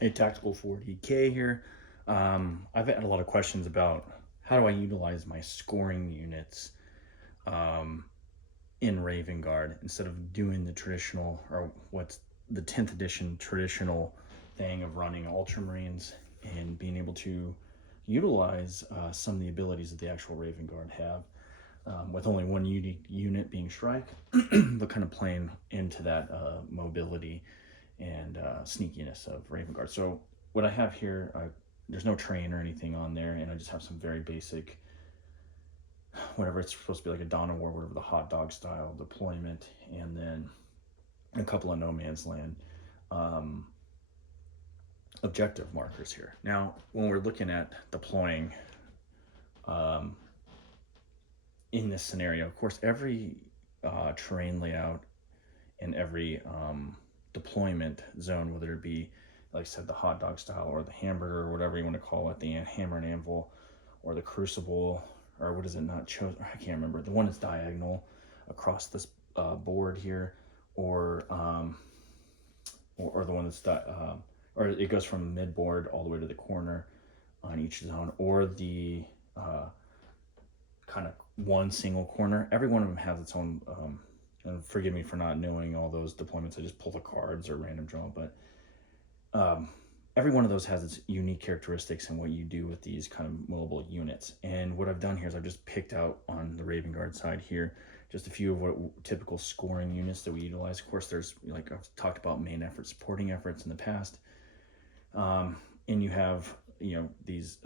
a tactical 40K here. I've had a lot of questions about how do I utilize my scoring units um, in Raven Guard instead of doing the traditional, or what's the 10th edition traditional thing of running Ultramarines and being able to utilize some of the abilities that the actual Raven Guard have. With only one unique unit being strike, but kind of playing into that mobility and sneakiness of Raven Guard. So what I have here, there's no train or anything on there, and I just have some very basic, whatever it's supposed to be, like a Dawn of War, whatever, the hot dog style deployment, and then a couple of no man's land um, objective markers here. Now, when we're looking at deploying um, in this scenario, of course, every terrain layout and every deployment zone, whether it be, like I said, the hot dog style or the hamburger or whatever you want to call it, the hammer and anvil or the crucible, or what is it not chosen? I can't remember. The one that's diagonal across this board here, or or the one that's or it goes from mid board all the way to the corner on each zone, or the kind of one single corner. Every one of them has its own. And forgive me for not knowing all those deployments. I just pull the cards or random draw, but um, every one of those has its unique characteristics and what you do with these kind of mobile units. And what I've done here is I've just picked out on the Raven Guard side here just a few of what typical scoring units that we utilize. Of course, there's, like I've talked about, main effort, supporting efforts in the past, and you have these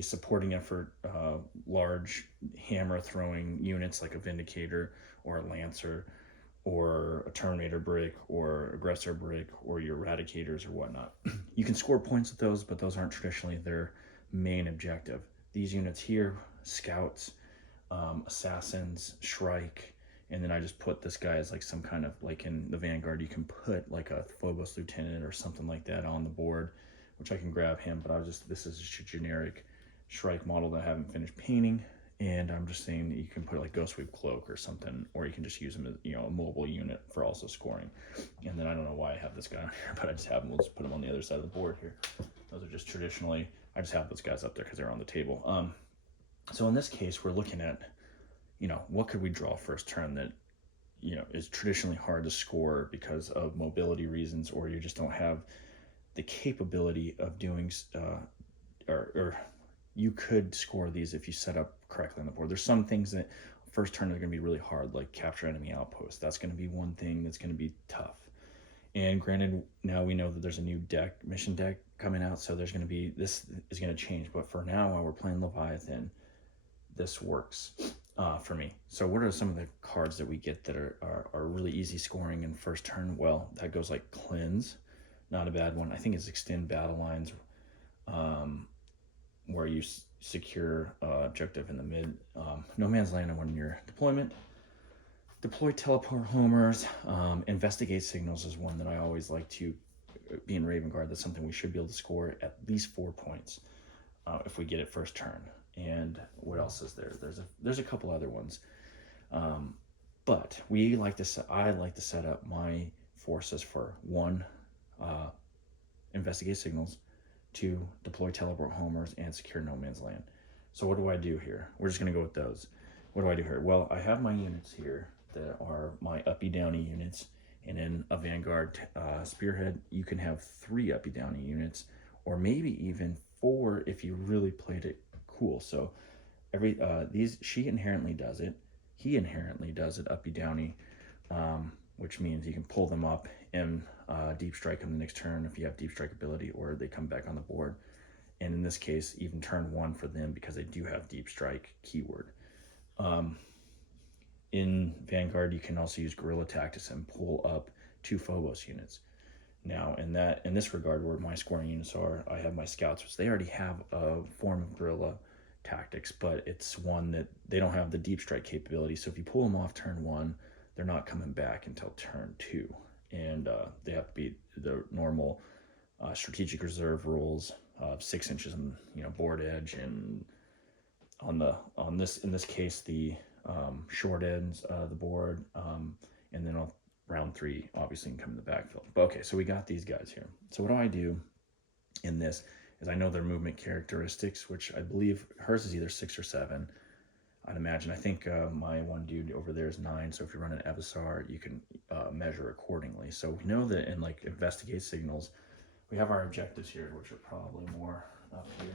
supporting effort large hammer throwing units like a Vindicator or a Lancer or a Terminator brick or aggressor brick or your Eradicators or whatnot. You can score points with those, but those aren't traditionally their main objective. These units here, scouts, assassins, Shrike, and then I just put this guy as like some kind of, like in the Vanguard, you can put like a Phobos Lieutenant or something like that on the board, which I can grab him, but this is just a generic Shrike model that I haven't finished painting. And I'm just saying that you can put like Ghost Sweep Cloak or something, or you can just use them as, a mobile unit for also scoring. And then I don't know why I have this guy on here, but I just have him. We'll just put him on the other side of the board here. Those are just traditionally, I just have those guys up there because they're on the table. So in this case, we're looking at, what could we draw first turn that, is traditionally hard to score because of mobility reasons, or you just don't have the capability of doing, or you could score these if you set up correctly on the board. There's some things that first turn are going to be really hard, like capture enemy outpost. That's going to be one thing that's going to be tough. And granted, now we know that there's a new mission deck coming out, so this is going to change. But for now, while we're playing Leviathan, this works for me. So what are some of the cards that we get that are really easy scoring in first turn? Well, that goes like Cleanse, not a bad one. I think it's Extend Battle Lines, where you secure objective in the mid. No Man's Land on 1 year deployment. Deploy Teleport Homers. Investigate Signals is one that I always like to be in Raven Guard. That's something we should be able to score at least 4 points if we get it first turn. And what else is there? There's a couple other ones, but I like to set up my forces for 1, investigate signals, 2, deploy teleport homers, and secure no man's land. So what do I do here? We're just gonna go with those. What do I do here? Well, I have my units here that are my uppy downy units, and in a Vanguard Spearhead, you can have 3 uppy downy units, or maybe even 4 if you really played it cool. So he inherently does it. He inherently does it uppy downy, which means you can pull them up and deep strike them the next turn if you have deep strike ability, or they come back on the board. And in this case, even turn 1 for them because they do have deep strike keyword. In Vanguard, you can also use Guerrilla Tactics and pull up 2 Phobos units. Now, in this regard, where my scoring units are, I have my scouts, which they already have a form of Guerrilla Tactics, but it's one that they don't have the deep strike capability. So if you pull them off turn 1, they're not coming back until turn 2, and they have to be the normal strategic reserve rules of 6 inches on board edge, and in this case the short ends of the board, and then round 3 obviously can come in the backfill. But okay, so we got these guys here. So what do I do in this is I know their movement characteristics, which I believe hers is either 6 or 7. I'd imagine. I think my one dude over there is 9. So if you run an Evisar, you can measure accordingly. So we know that in like investigate signals, we have our objectives here, which are probably more up here.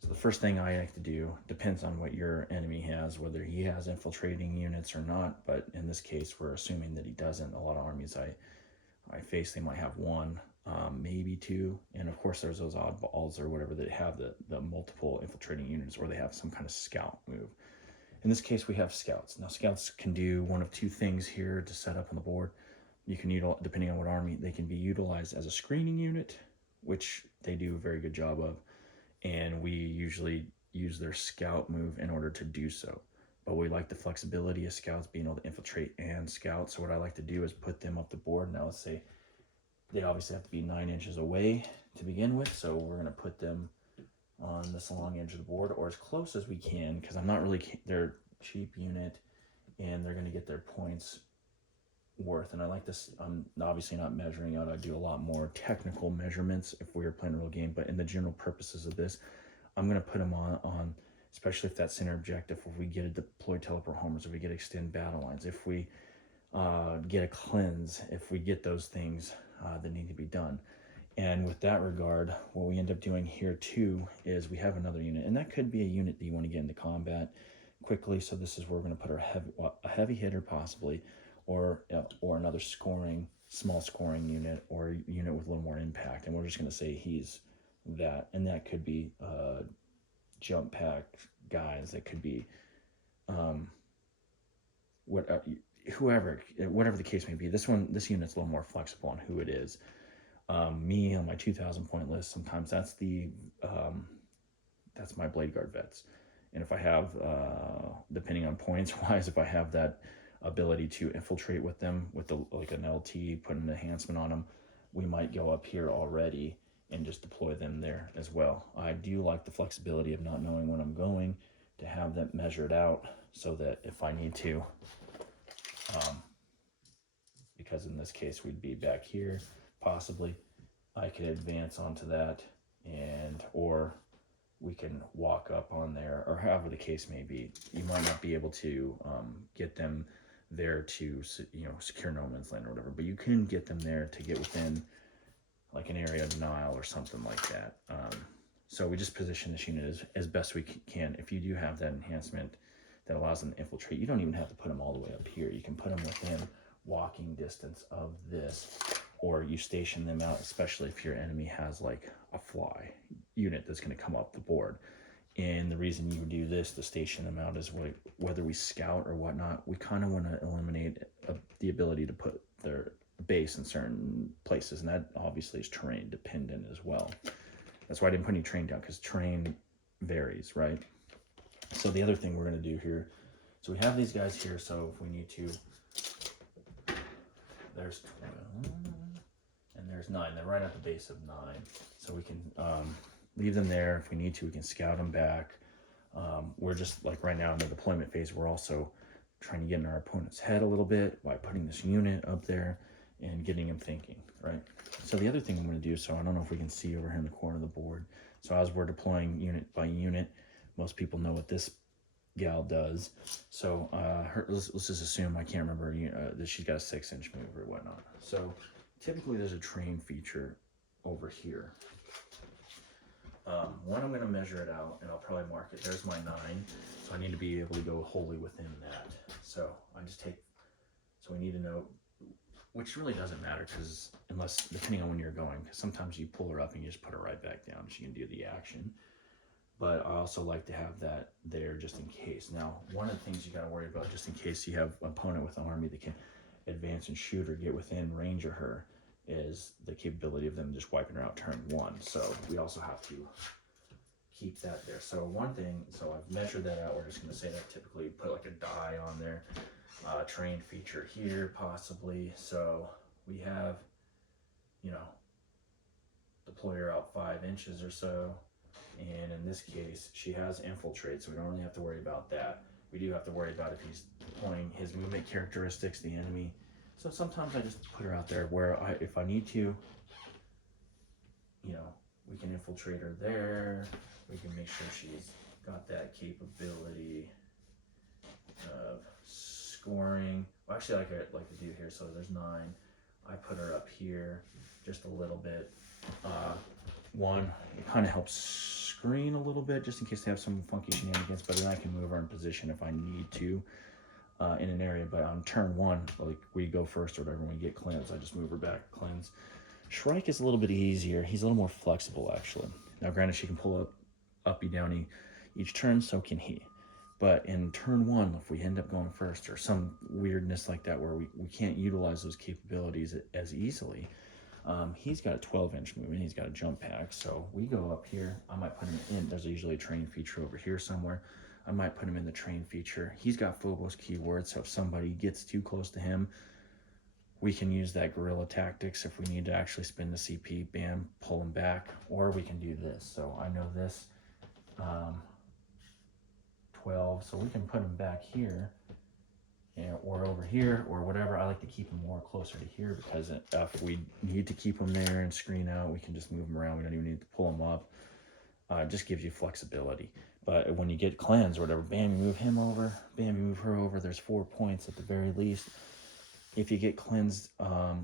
So the first thing I like to do depends on what your enemy has, whether he has infiltrating units or not. But in this case, we're assuming that he doesn't. A lot of armies I face, they might have 1, maybe 2. And of course, there's those oddballs or whatever that have the multiple infiltrating units, or they have some kind of scout move. In this case, we have scouts. Now, scouts can do one of 2 things here to set up on the board. You can utilize, depending on what army, they can be utilized as a screening unit, which they do a very good job of. And we usually use their scout move in order to do so. But we like the flexibility of scouts being able to infiltrate and scout. So what I like to do is put them up the board. Now let's say they obviously have to be 9 inches away to begin with. So we're going to put them on this long edge of the board, or as close as we can, because I'm not really, they're a cheap unit and they're going to get their points worth. And I like this, I'm obviously not measuring out. I do a lot more technical measurements if we were playing a real game, but in the general purposes of this, I'm going to put them on especially if that center objective, if we get a deploy teleport homers, if we get extend battle lines, if we get a cleanse, if we get those things that need to be done. And with that regard, what we end up doing here too is we have another unit, and that could be a unit that you want to get into combat quickly. So this is where we're going to put a heavy hitter possibly, or another small scoring unit, or a unit with a little more impact. And we're just going to say he's that, and that could be jump pack guys. That could be whatever the case may be. This unit's a little more flexible on who it is. Me on my 2,000 point list, sometimes that's my Blade Guard vets. And if I have, depending on points wise, if I have that ability to infiltrate with them with like an LT, put an enhancement on them, we might go up here already and just deploy them there as well. I do like the flexibility of not knowing when I'm going, to have that measured out so that if I need to, because in this case we'd be back here, possibly I could advance onto that, or we can walk up on there, or however the case may be. You might not be able to get them there to secure no man's land or whatever, but you can get them there to get within like an area of denial or something like that. So we just position this unit as best we can. If you do have that enhancement that allows them to infiltrate, you don't even have to put them all the way up here. You can put them within walking distance of this, or you station them out, especially if your enemy has like a fly unit that's going to come up the board. And the reason you do this to station them out is whether we scout or whatnot, we kind of want to eliminate the ability to put their base in certain places, and that obviously is terrain dependent as well. That's why I didn't put any terrain down, because terrain varies, right? So the other thing we're going to do here, so we have these guys here, so if we need to, there's 12 and there's 9. They're right at the base of 9, so we can leave them there. If we need to, we can scout them back. We're just like right now in the deployment phase, we're also trying to get in our opponent's head a little bit by putting this unit up there and getting him thinking, right? So the other thing I'm going to do, so I don't know if we can see over here in the corner of the board, so as we're deploying unit by unit, most people know what this gal does. So let's just assume, I can't remember that she's got a 6-inch move or whatnot. So typically there's a train feature over here. One, I'm going to measure it out, and I'll probably mark it. There's my 9, so I need to be able to go wholly within that. So I just take, so we need to know, which really doesn't matter, because unless, depending on when you're going, because sometimes you pull her up and you just put her right back down, she can do the action. But I also like to have that there just in case. Now, one of the things you got to worry about, just in case you have an opponent with an army that can advance and shoot or get within range of her, is the capability of them just wiping her out turn 1. So we also have to keep that there. So one thing, so I've measured that out. We're just going to say that typically put like a die on there. Train feature here possibly. So we have, deploy her out 5 inches or so. And in this case, she has infiltrate, so we don't really have to worry about that. We do have to worry about if he's deploying his movement characteristics, the enemy. So sometimes I just put her out there where if I need to, you know, we can infiltrate her there. We can make sure she's got that capability of scoring. Well, actually, like to do here. So there's 9. I put her up here just a little bit. One, it kind of helps screen a little bit just in case they have some funky shenanigans, but then I can move her in position if I need to in an area. But on turn 1, like we go first or whatever, when we get cleanse, I just move her back, cleanse. Shrike is a little bit easier. He's a little more flexible, actually. Now, granted, she can pull up, uppy, downy each turn, so can he. But in turn 1, if we end up going first or some weirdness like that where we can't utilize those capabilities as easily, he's got a 12-inch movement. He's got a jump pack. So we go up here. I might put him in. There's usually a train feature over here somewhere. I might put him in the train feature. He's got Phobos keywords, so if somebody gets too close to him, we can use that guerrilla tactics. If we need to actually spin the CP, bam, pull him back. Or we can do this. So I know this. 12, so we can put him back here, or over here, or whatever. I like to keep him more closer to here because if we need to keep him there and screen out, we can just move him around. We don't even need to pull him up. It just gives you flexibility. But when you get cleanse or whatever, bam, you move him over, bam, you move her over. There's 4 points at the very least. If you get cleansed,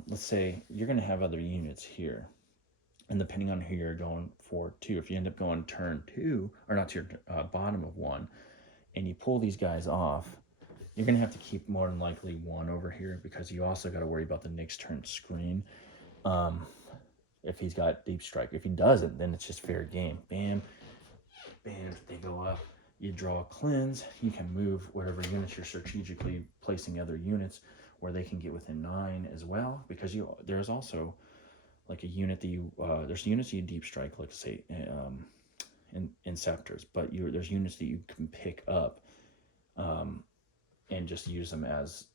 let's say you're going to have other units here. And depending on who you're going for, too, if you end up going turn 2, or not to your bottom of 1, and you pull these guys off, you're going to have to keep more than likely 1 over here because you also got to worry about the next turn screen. If he's got deep strike. If he doesn't, then it's just fair game. Bam, bam, they go up. You draw a cleanse. You can move whatever units you're strategically placing other units where they can get within 9 as well, because there's also like a unit that there's units you deep strike, like say in scepters, but there's units that you can pick up and just use them as,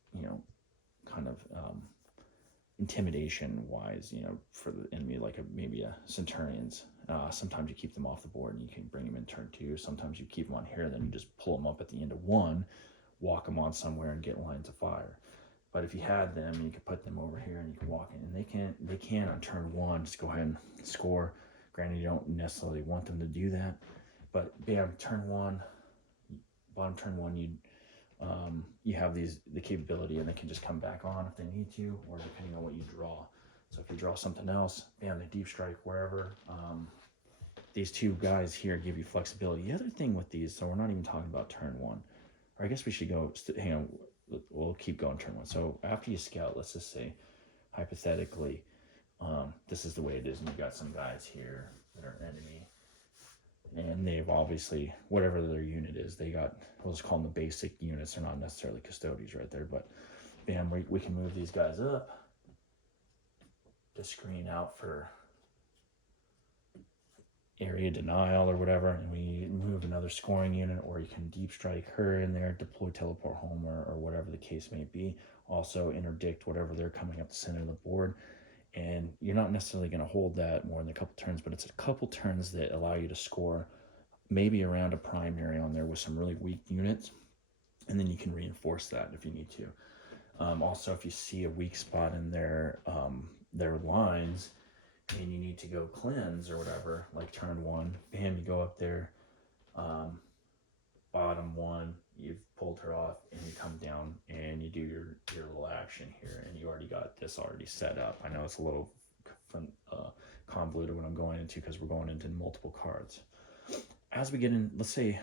kind of intimidation wise, for the enemy, like maybe a centurions. Sometimes you keep them off the board and you can bring them in turn 2. Sometimes you keep them on here, then you just pull them up at the end of 1, walk them on somewhere and get lines of fire. But if you had them, you could put them over here and you can walk in, and they can on turn 1 just go ahead and score. Granted, you don't necessarily want them to do that, but bam, turn 1, bottom turn 1, you have the capability, and they can just come back on if they need to, or depending on what you draw. So if you draw something else, bam, they deep strike wherever. These 2 guys here give you flexibility. The other thing with these, so we're not even talking about turn 1, or I guess we should go. Hang on, we'll keep going turn 1. So after you scout, let's just say hypothetically, this is the way it is, and you've got some guys here that are enemy, and they've obviously, whatever their unit is, they got, we'll just call them the basic units. They're not necessarily custodies right there, but bam, we can move these guys up to screen out for area denial or whatever, and we move another scoring unit, or you can deep strike her in there, deploy teleport home, or whatever the case may be. Also interdict whatever they're coming up the center of the board. And you're not necessarily going to hold that more than a couple turns, but it's a couple turns that allow you to score maybe around a primary on there with some really weak units, and then you can reinforce that if you need to. Also, if you see a weak spot in their lines and you need to go cleanse or whatever, like turn 1, bam, you go up there, bottom 1, you've pulled her off, and you come down and you do your little action here, and you already got this already set up. I know it's a little convoluted what I'm going into because we're going into multiple cards. As we get in, let's say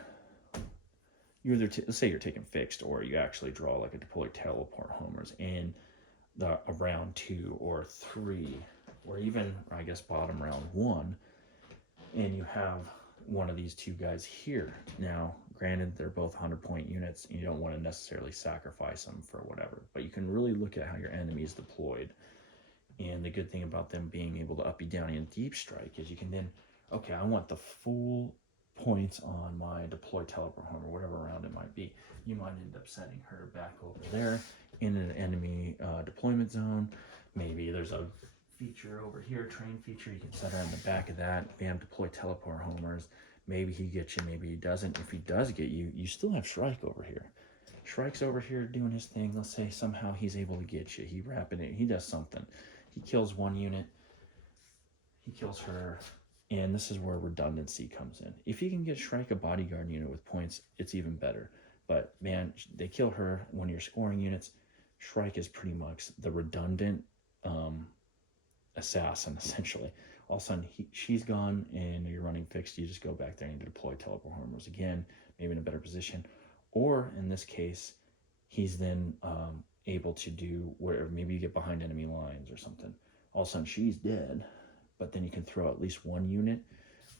let's say you're taking fixed, or you actually draw like a deploy teleport homers in a round 2 or 3, or even I guess bottom round 1, and you have one of these 2 guys here. Now, granted, they're both 100-point units, and you don't want to necessarily sacrifice them for whatever, but you can really look at how your enemy is deployed. And the good thing about them being able to uppy, downy, and deep strike is you can then, okay, I want the full points on my deploy teleport home, or whatever round it might be. You might end up sending her back over there in an enemy deployment zone. Maybe there's a feature over here, train feature, you can set her in the back of that, bam, deploy teleport homers. Maybe he gets you, maybe he doesn't. If he does get you, you still have Shrike over here. Shrike's over here doing his thing. Let's say somehow he's able to get you. He rapid it. He does something. He kills one unit. He kills her. And this is where redundancy comes in. If you can get Shrike a bodyguard unit with points, it's even better. But man, they kill her when you're scoring units. Shrike is pretty much the redundant assassin, essentially. All of a sudden, she's gone and you're running fixed. You just go back there and deploy teleport homers again, maybe in a better position. Or in this case, he's then able to do where maybe you get behind enemy lines or something. All of a sudden, she's dead, but then you can throw at least one unit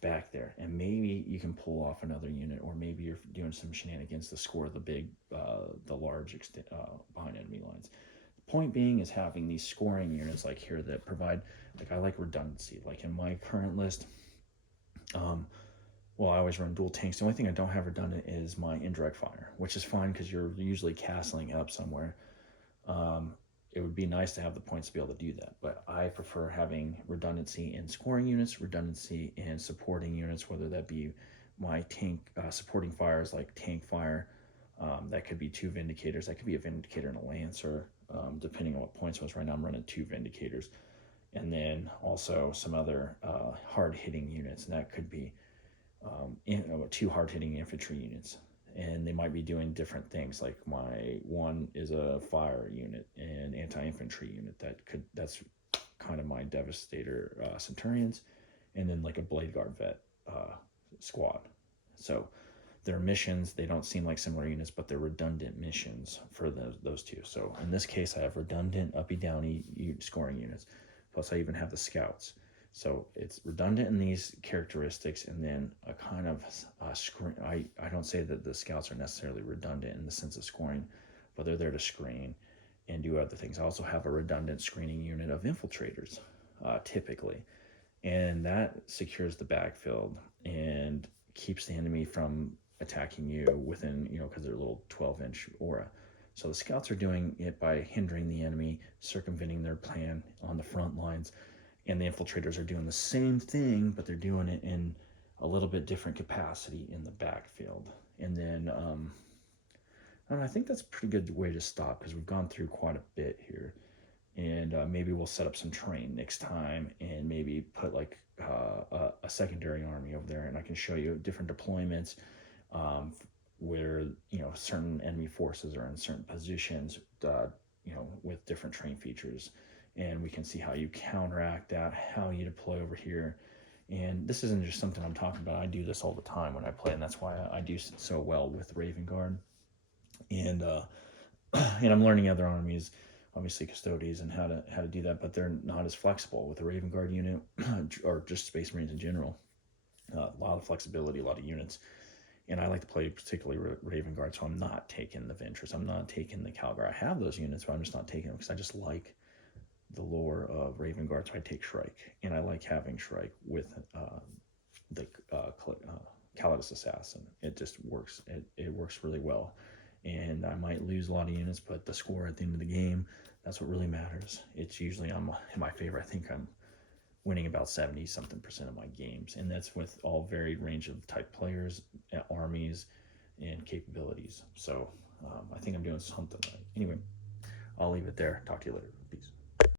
back there, and maybe you can pull off another unit, or maybe you're doing some shenanigans to score the large behind enemy lines. The point being is having these scoring units like here that provide, like I like redundancy. Like in my current list, well, I always run dual tanks. The only thing I don't have redundant is my indirect fire, which is fine because you're usually castling up somewhere. It would be nice to have the points to be able to do that, but I prefer having redundancy in scoring units, redundancy in supporting units, whether that be my tank supporting fires like tank fire. That could be 2 Vindicators. That could be a Vindicator and a Lancer, depending on what points was. Right now I'm running 2 Vindicators. And then also some other hard-hitting units, and that could be 2 hard-hitting infantry units. And they might be doing different things. Like my one is a fire unit and anti-infantry unit. That's kind of my Devastator Centurions, and then like a Blade Guard vet squad. So their missions, they don't seem like similar units, but they're redundant missions for those two. So in this case, I have redundant uppy downy scoring units. Plus I even have the scouts. So it's redundant in these characteristics, and then a kind of screen. I don't say that the scouts are necessarily redundant in the sense of scoring, but they're there to screen and do other things. I also have a redundant screening unit of infiltrators, typically, and that secures the backfield and keeps the enemy from attacking you within, because they're a little 12-inch aura. So the scouts are doing it by hindering the enemy, circumventing their plan on the front lines. And the infiltrators are doing the same thing, but they're doing it in a little bit different capacity in the backfield. And then I think that's a pretty good way to stop, because we've gone through quite a bit here. And maybe we'll set up some terrain next time and maybe put like a secondary army over there, and I can show you different deployments where certain enemy forces are in certain positions, with different terrain features. And we can see how you counteract that, how you deploy over here. And this isn't just something I'm talking about. I do this all the time when I play, and that's why I do so well with Raven Guard. And and I'm learning other armies, obviously Custodes, and how to do that, but they're not as flexible with the Raven Guard unit or just Space Marines in general. A lot of flexibility, a lot of units. And I like to play particularly Raven Guard, so I'm not taking the Ventress. I'm not taking the Calgar. I have those units, but I'm just not taking them because I just like the lore of Raven Guard, so I take Shrike, and I like having Shrike with the Calidus Assassin. It just works. It works really well, and I might lose a lot of units, but the score at the end of the game, that's what really matters. It's usually in my favor. I think I'm winning about 70-something% of my games, and that's with all varied range of type players, armies, and capabilities. So I think I'm doing something right. Anyway, I'll leave it there. Talk to you later.